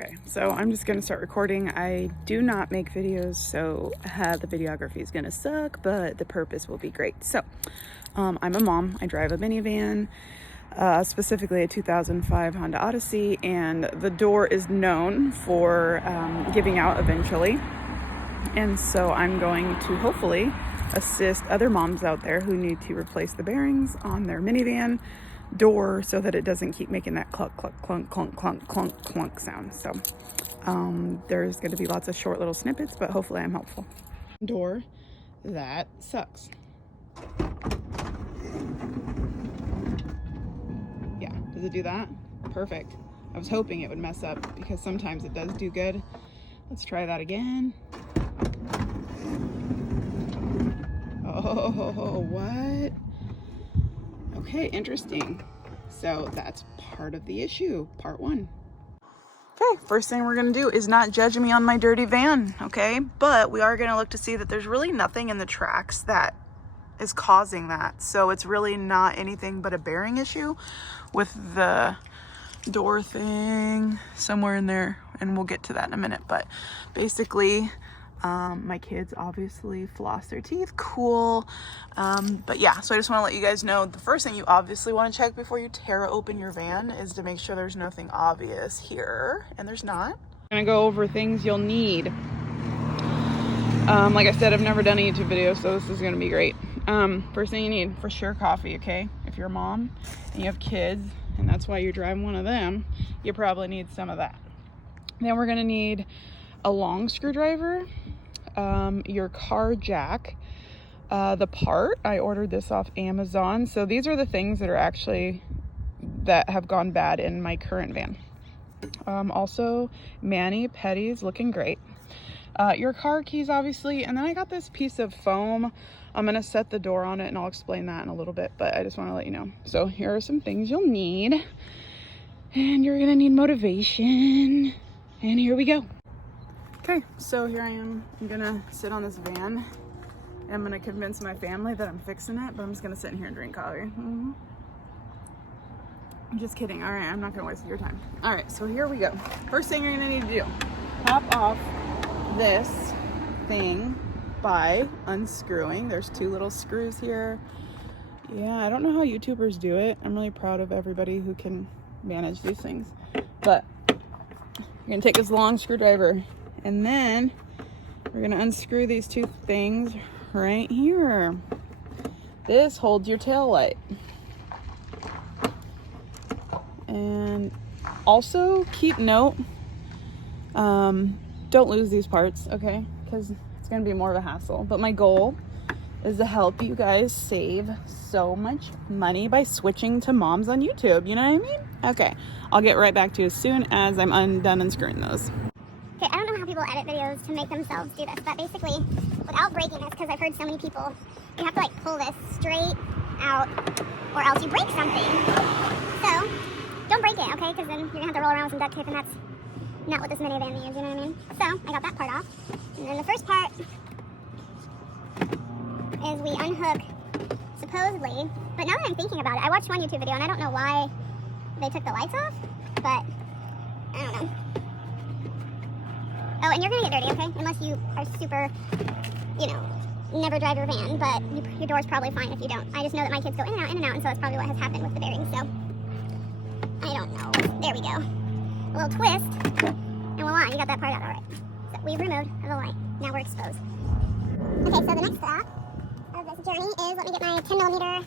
Okay, so I'm just gonna start recording. I do not make videos, so the videography is gonna suck, but the purpose will be great. So, I'm a mom. I drive a minivan, specifically a 2005 Honda Odyssey, and the door is known for giving out eventually. And so I'm going to hopefully assist other moms out there who need to replace the bearings on their minivan door so that it doesn't keep making that clunk, clunk, clunk, clunk, clunk, clunk, clunk sound. So there's going to be lots of short little snippets, but hopefully I'm helpful. Door that sucks. Yeah, does it do that? Perfect. I was hoping it would mess up because sometimes it does do good. Let's try that again. Oh, what? Okay, interesting. So that's part of the issue, part one. Okay, first thing we're gonna do is not judge me on my dirty van, okay? But we are gonna look to see that there's really nothing in the tracks that is causing that. So it's really not anything but a bearing issue with the door thing somewhere in there, and we'll get to that in a minute. But basically, my kids obviously floss their teeth, cool. But yeah, so I just want to let you guys know the first thing you obviously want to check before you tear open your van is to make sure there's nothing obvious here, and there's not. I'm gonna go over things you'll need. Like I said, I've never done a YouTube video, so this is gonna be great. First thing you need, for sure, coffee, okay? If you're a mom and you have kids, and that's why you're driving one of them, you probably need some of that. Then we're gonna need a long screwdriver, your car jack, the part, I ordered this off Amazon. So these are the things that are actually, that have gone bad in my current van. Also mani-pedis, looking great. Your car keys, obviously, and then I got this piece of foam. I'm gonna set the door on it and I'll explain that in a little bit, but I just want to let you know. So here are some things you'll need, and you're gonna need motivation, and here we go. Okay, so here I am. I'm gonna sit on this van. I'm gonna convince my family that I'm fixing it, but I'm just gonna sit in here and drink coffee. I'm just kidding. All right, I'm not gonna waste your time. All right, so here we go. First thing you're gonna need to do, pop off this thing by unscrewing. There's two little screws here. Yeah, I don't know how YouTubers do it. I'm really proud of everybody who can manage these things. But you're gonna take this long screwdriver, and then we're gonna unscrew these two things right here. This holds your tail light. And also keep note, don't lose these parts, okay? Because it's gonna be more of a hassle. But my goal is to help you guys save so much money by switching to moms on YouTube, you know what I mean? Okay, I'll get right back to you as soon as I'm done unscrewing those. Okay, I don't know how people edit videos to make themselves do this, but basically, without breaking this, because I've heard so many people, you have to like pull this straight out, or else you break something. So, don't break it, okay? Because then you're gonna have to roll around with some duct tape, and that's not what this minivan needs, you know what I mean? So, I got that part off. And then the first part is we unhook, supposedly, but now that I'm thinking about it, I watched one YouTube video, and I don't know why they took the lights off, but I don't know. Oh, and you're gonna get dirty, okay? Unless you are super, you know, never drive your van, but your door's probably fine if you don't. I just know that my kids go in and out, and so that's probably what has happened with the bearings, so I don't know. There we go. A little twist, and voila, you got that part out all right. So we've removed the light. Now we're exposed. Okay, so the next step of this journey is, let me get my 10 millimeter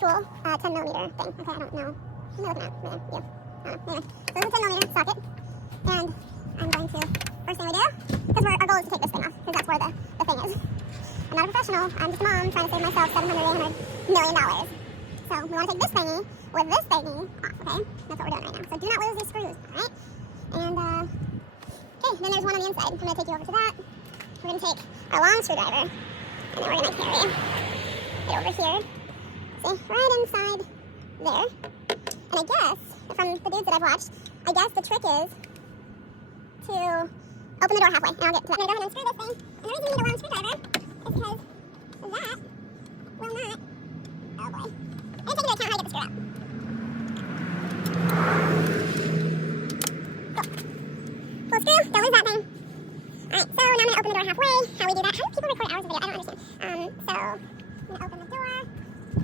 tool, 10 millimeter thing. Okay, I don't know. What am I looking at? Yeah. Anyway, so this is a 10 millimeter socket, and I'm going to, first thing we do, because our goal is to take this thing off, because that's where the thing is. I'm not a professional, I'm just a mom trying to save myself $700, $800 million. So we want to take this thingy with this thingy off, okay? That's what we're doing right now. So do not lose these screws, alright? And, okay, then there's one on the inside. I'm going to take you over to that. We're going to take our long screwdriver, and then we're going to carry it over here. See, right inside there. And I guess, from the dudes that I've watched, I guess the trick is to open the door halfway, and I'll get to that. I'm going to go ahead and unscrew this thing, and the reason you need a long screwdriver is because that will not, oh boy, I didn't take into account how to get the screw out. pull a screw, don't lose that thing. Alright, so now I'm going to open the door halfway. How we do that? How do people record hours of video? I don't understand. So, I'm going to open the door.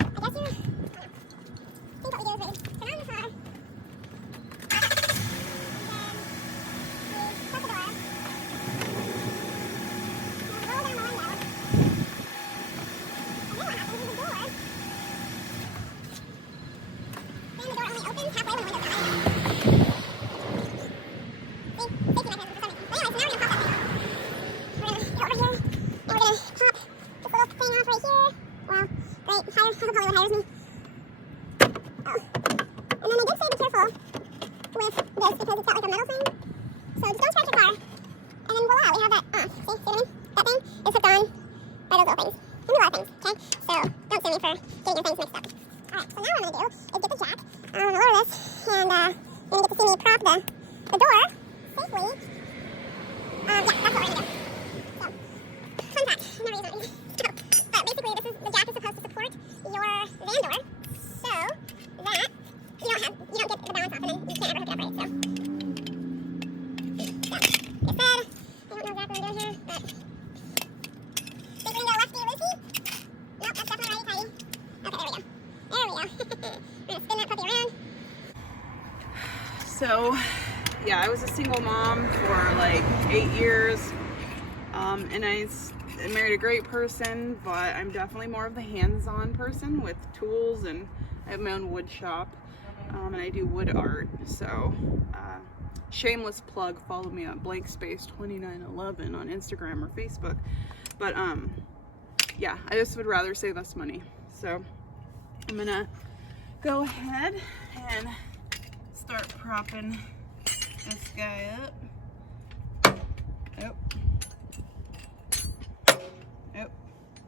I guess you, I think what we do is we turn on the car. So yeah, I was a single mom for like 8 years, and I married a great person, but I'm definitely more of the hands-on person with tools, and I have my own wood shop, and I do wood art. So shameless plug, follow me at blankspace2911 on Instagram or Facebook. But yeah, I just would rather save us money. So I'm gonna go ahead and start propping this guy up. Yep. Yep.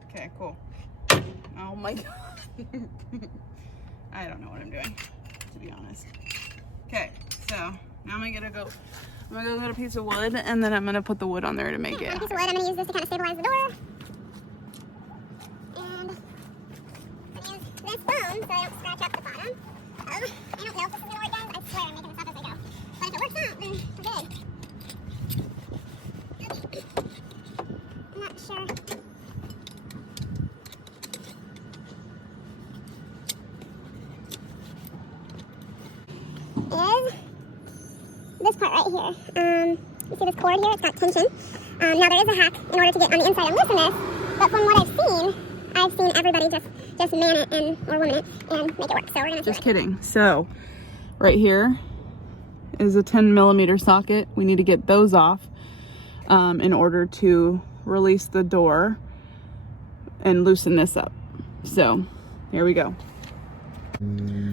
Okay, cool. Oh my god. I don't know what I'm doing, to be honest. Okay, so now I'm gonna go get a piece of wood, and then I'm gonna put the wood on there to make it. A piece of wood, I'm gonna use this to kind of stabilize the door. And I'm gonna use this bone so I don't scratch up the bottom. I don't know if this is gonna work, guys. I swear I'm making this up as I go. But if it works out, then we're good. I'm not sure. Is this part right here. You see this cord here? It's got tension. Now there is a hack in order to get on the inside and loosen this, but from what I've seen everybody just man it or woman it and make it work. So we're gonna just kidding. So right here is a 10mm socket. We need to get those off in order to release the door and loosen this up. So here we go.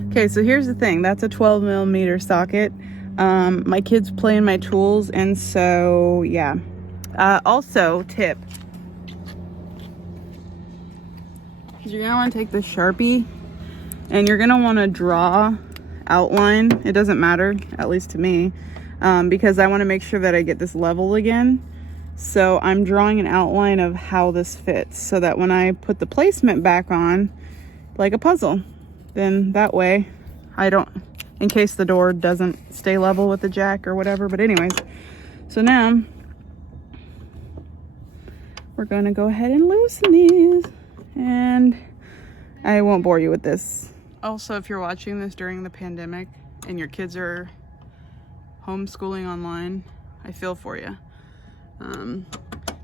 Okay, so here's the thing. That's a 12mm socket. My kids play in my tools, and so yeah. Also, tip. You're gonna want to take the Sharpie and you're gonna want to draw outline. It doesn't matter, at least to me, because I want to make sure that I get this level again. So I'm drawing an outline of how this fits, so that when I put the placement back on, like a puzzle, then that way I don't, in case the door doesn't stay level with the jack or whatever. But anyways, so now we're gonna go ahead and loosen these, and I won't bore you with this. Also, if you're watching this during the pandemic and your kids are homeschooling online, I feel for you.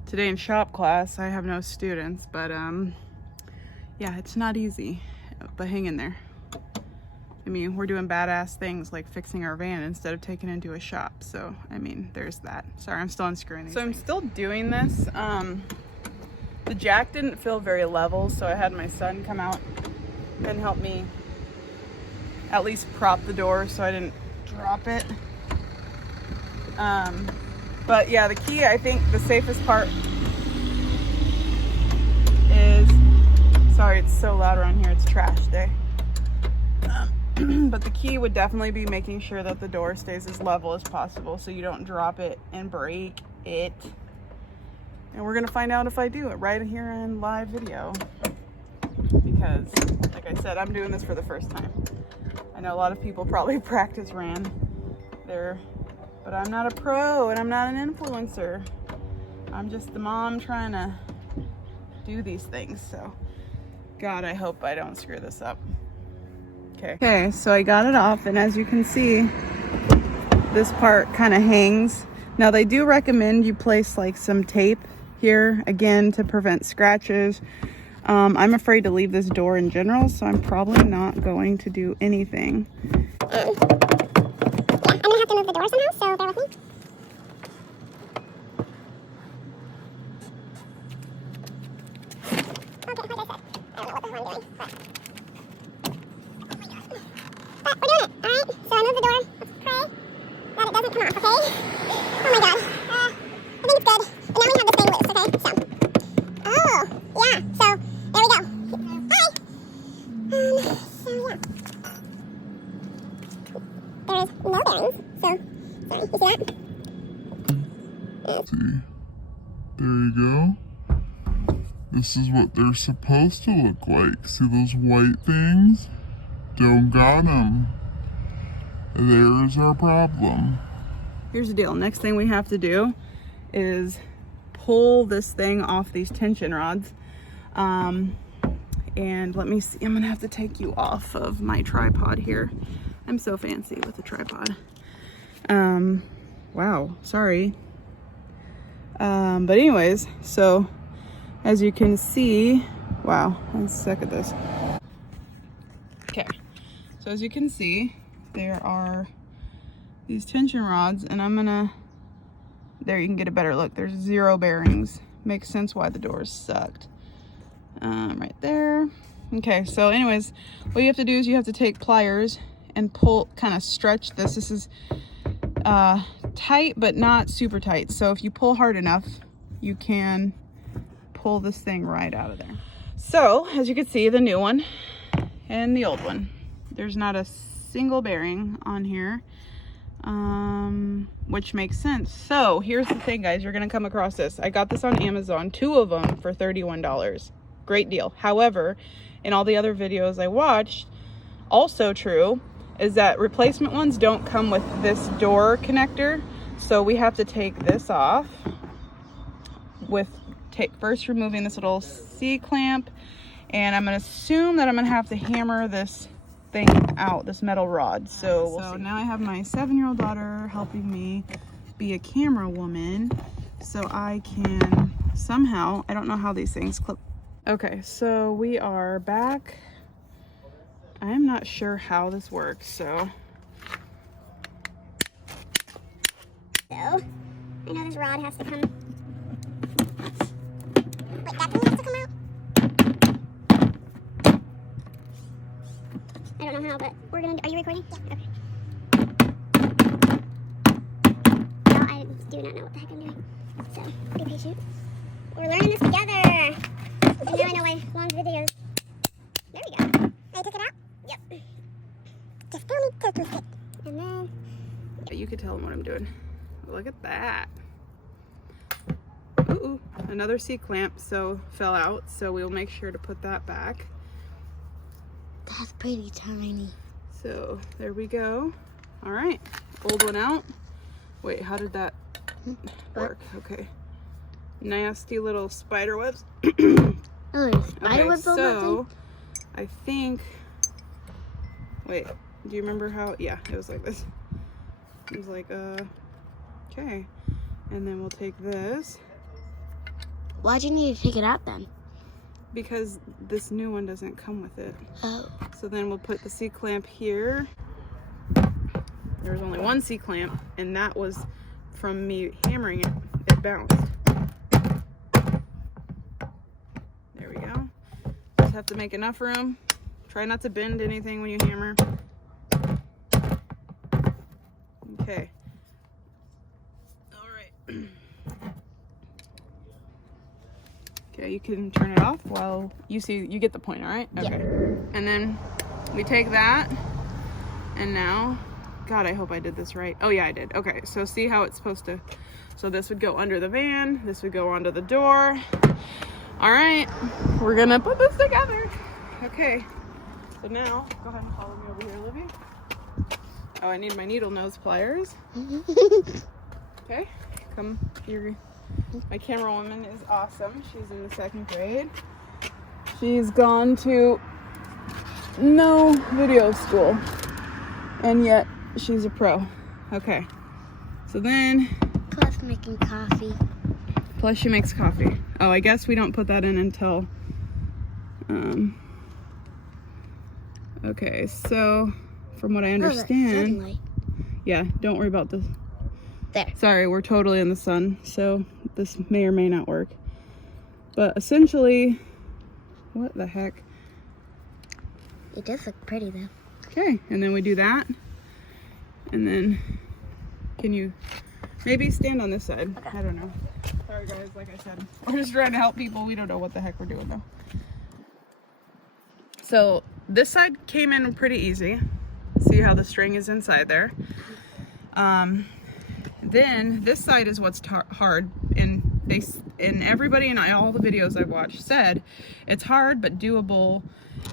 Today in shop class, I have no students, but yeah, it's not easy, but hang in there. I mean, we're doing badass things like fixing our van instead of taking it into a shop. So, I mean, there's that. Sorry, I'm still unscrewing these things. I'm still doing this. The jack didn't feel very level, so I had my son come out and help me at least prop the door so I didn't drop it. But yeah, the key, I think the safest part is, sorry, it's so loud around here, it's trash day. But the key would definitely be making sure that the door stays as level as possible so you don't drop it and break it. And we're gonna find out if I do it right here in live video, because like I said, I'm doing this for the first time. I know a lot of people probably practice ran their But I'm not a pro and I'm not an influencer. I'm just the mom trying to do these things. So God, I hope I don't screw this up. Okay, so I got it off, and as you can see, this part kind of hangs. Now they do recommend you place like some tape here again to prevent scratches. I'm afraid to leave this door in general, so I'm probably not going to do anything. Yeah, I'm gonna have to move the door somehow, so bear with me. Okay, like I said, I don't know what the hell I'm doing, but we're doing it, alright? So I moved the door. Let's pray that it doesn't come off, okay? Oh my god. I think it's good. But now we have this thing loose, okay? So. Oh, yeah. So, there we go. Hi. So yeah. There is no bearings. So, sorry. You see that? See, there you go. This is what they're supposed to look like. See those white things? Don't got them. There's our problem. Here's the deal. Next thing we have to do is pull this thing off these tension rods. And let me see. I'm gonna have to take you off of my tripod here. I'm so fancy with the tripod. Wow, sorry. But anyways, so as you can see, wow, let's suck at this. Okay, so as you can see, there are these tension rods, and I'm gonna, there you can get a better look. There's 0 bearings. Makes sense why the door is sucked. Right there. Okay, so anyways, what you have to do is you have to take pliers and pull, kind of stretch this. This is tight, but not super tight. So if you pull hard enough, you can pull this thing right out of there. So as you can see, the new one and the old one, there's not a single bearing on here, which makes sense. So here's the thing, guys, you're gonna come across this. I got this on Amazon, 2 of them for $31. Great deal. However, in all the other videos I watched, also true is that replacement ones don't come with this door connector. So we have to take this off with first removing this little C-clamp, and I'm gonna assume that I'm gonna have to hammer this thing out, this metal rod. So we'll see. Now I have my 7-year-old daughter helping me be a camera woman so I can somehow, I don't know how these things clip. Okay, so we are back. I'm not sure how this works, so. So, I know this rod has to come. Wait, that thing has to come out? I don't know how, but we're gonna, are you recording? Yeah. Okay. No, I do not know what the heck I'm doing. So, be patient. We're learning this together. And now I know why long videos. There we go. I took it out? Yep. Just still need to twist it. And then. You could tell them what I'm doing. Look at that. Ooh, another C-clamp, so fell out. So we'll make sure to put that back. That's pretty tiny. So there we go. All right, old one out. Wait, how did that work? Okay. Nasty little spider webs. Oh, spider webs on that thing? I think, wait, do you remember how, yeah, it was like this. It was like, okay. And then we'll take this. Why'd you need to take it out then? Because this new one doesn't come with it. Oh. So then we'll put the C-clamp here. There was only one C-clamp, and that was from me hammering it. It bounced. There we go. Just have to make enough room. Try not to bend anything when you hammer. Okay. All right. Okay, you can turn it off while you see, you get the point, all right? Okay. Yeah. And then we take that, and now, God, I hope I did this right. Oh yeah, I did. Okay, so see how it's supposed to, so this would go under the van, this would go onto the door. All right, we're gonna put this together. Okay, so now, go ahead and follow me over here, Olivia. Oh, I need my needle nose pliers. Okay, come here. My camera woman is awesome. She's in the 2nd grade. She's gone to no video school, and yet she's a pro. Okay, so then. Plus making coffee. Plus she makes coffee. Oh, I guess we don't put that in until, okay, so from what I understand, yeah, don't worry about this. There. Sorry, we're totally in the sun, so this may or may not work. But essentially, what the heck? It does look pretty though. Okay, and then we do that. And then, can you maybe stand on this side? Okay. I don't know. Sorry guys, like I said, we're just trying to help people. We don't know what the heck we're doing though. So this side came in pretty easy. See how the string is inside there. Then this side is what's hard, and everybody in all the videos I've watched said it's hard but doable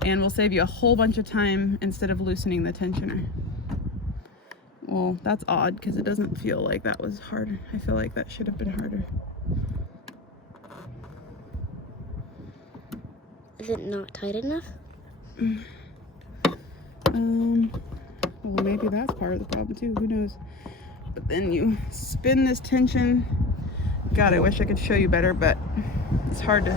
and will save you a whole bunch of time instead of loosening the tensioner. Well, that's odd because it doesn't feel like that was hard. I feel like that should have been harder. Is it not tight enough? Well, maybe that's part of the problem too, who knows. But then you spin this tension. God, I wish I could show you better, but it's hard to.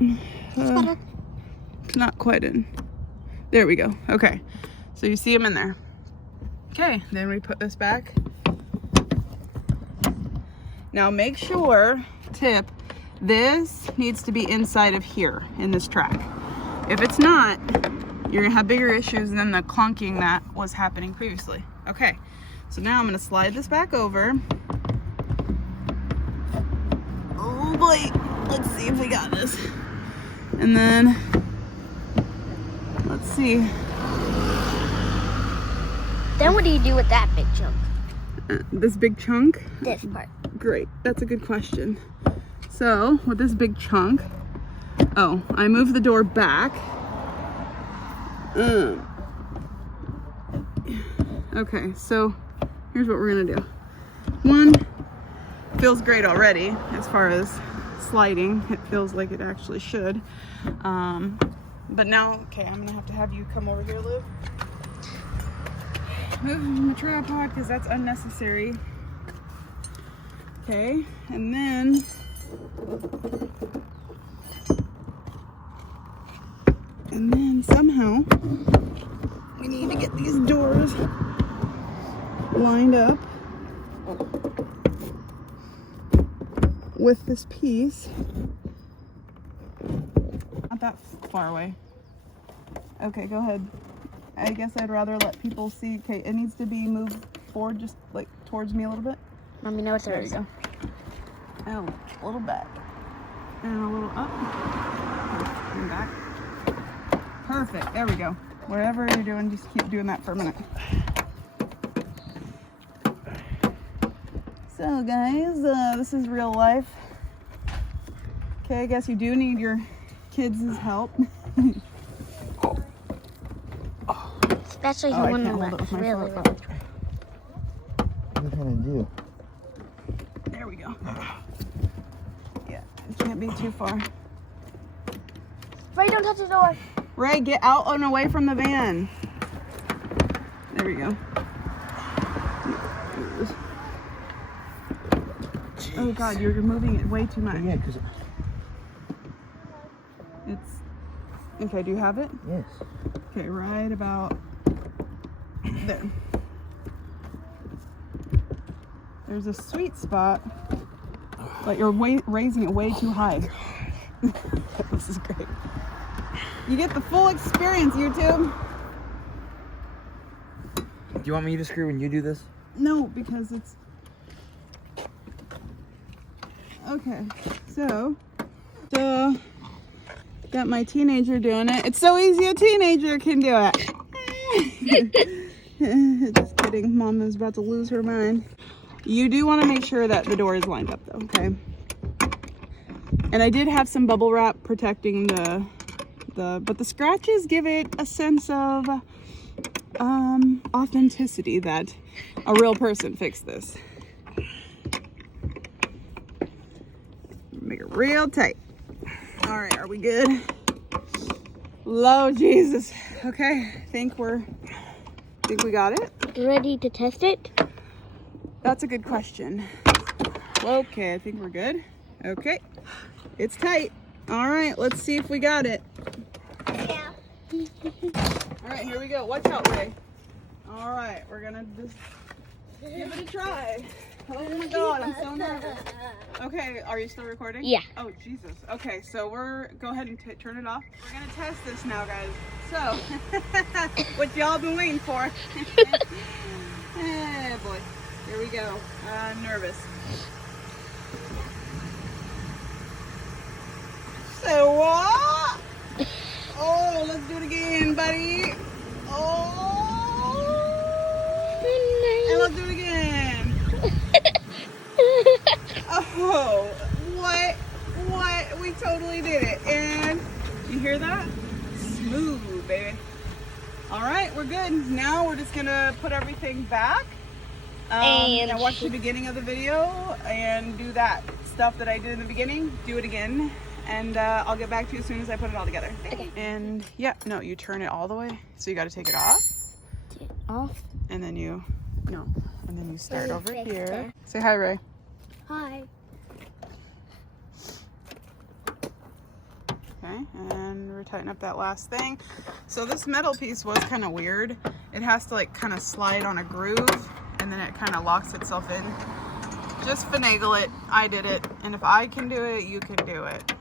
It's better. It's not quite in. There we go. Okay, so you see them in there. Okay, then we put this back. Now make sure, tip, this needs to be inside of here in this track. If it's not, you're gonna have bigger issues than the clunking that was happening previously. Okay, so now I'm gonna slide this back over. Oh boy, let's see if we got this. And then, let's see. Then what do you do with that big chunk? This big chunk? This part. Great, that's a good question. So, with this big chunk, oh, I move the door back. Okay, so here's what we're gonna do. One, feels great already as far as sliding. It feels like it actually should. But now, okay, I'm gonna have to have you come over here, Lou. Move the tripod because that's unnecessary. Okay, and then somehow we need to get these doors lined up with this piece. Not that far away. Okay, go ahead. I guess I'd rather let people see. Okay, it needs to be moved forward, just like towards me a little bit. Let me know what's There you go. And a little back. And a little up. And back. Perfect. There we go. Whatever you're doing, just keep doing that for a minute. So guys, this is real life. Okay, I guess you do need your kids' help. Especially the I one can't hold it that's with my really, foot. really dry. What are you trying to do? There we go. Yeah, it can't be too far. Ray, don't touch the door. Ray, get out and away from the van. There we go. Oh God, you're moving it way too much. Yeah, because It's okay. Do you have it? yes. Okay, right about there. There's a sweet spot, but you're raising it way too high. This is great. You get the full experience, YouTube. Do you want me to screw when you do this? No, because it's okay. So got my teenager doing it. It's so easy a teenager can do it. Just kidding. Mom is about to lose her mind. You do want to make sure that the door is lined up though, okay? And I did have some bubble wrap protecting the But the scratches give it a sense of authenticity that a real person fixed this. Make it real tight. All right, are we good? Lord Jesus. Okay, think we got it? Ready to test it? That's a good question. Okay, I think we're good. Okay, it's tight. All right, let's see if we got it. Yeah. All right, here we go. Watch out, Ray. All right, we're gonna just give it a try. Oh my God, I'm so nervous. Okay, are you still recording? Yeah. Oh, Jesus. Okay, so go ahead and turn it off. We're gonna test this now, guys. So, what y'all been waiting for. Hey, boy. Here we go. I'm nervous. So what? Oh, let's do it again, buddy. Oh. And let's do it again. Oh, what? We totally did it. And you hear that? Smooth, baby. All right, we're good. Now we're just gonna put everything back. And watch the beginning of the video and do that stuff that I did in the beginning. Do it again. And I'll get back to you as soon as I put it all together. Okay. And yeah, no, you turn it all the way. So you got to take it off. Off. And then you start you over fix here. that? Say hi, Ray. Hi. Okay, and we're tightening up that last thing. So this metal piece was kind of weird. It has to like kind of slide on a groove and then it kind of locks itself in. Just finagle it. I did it. And if I can do it, you can do it.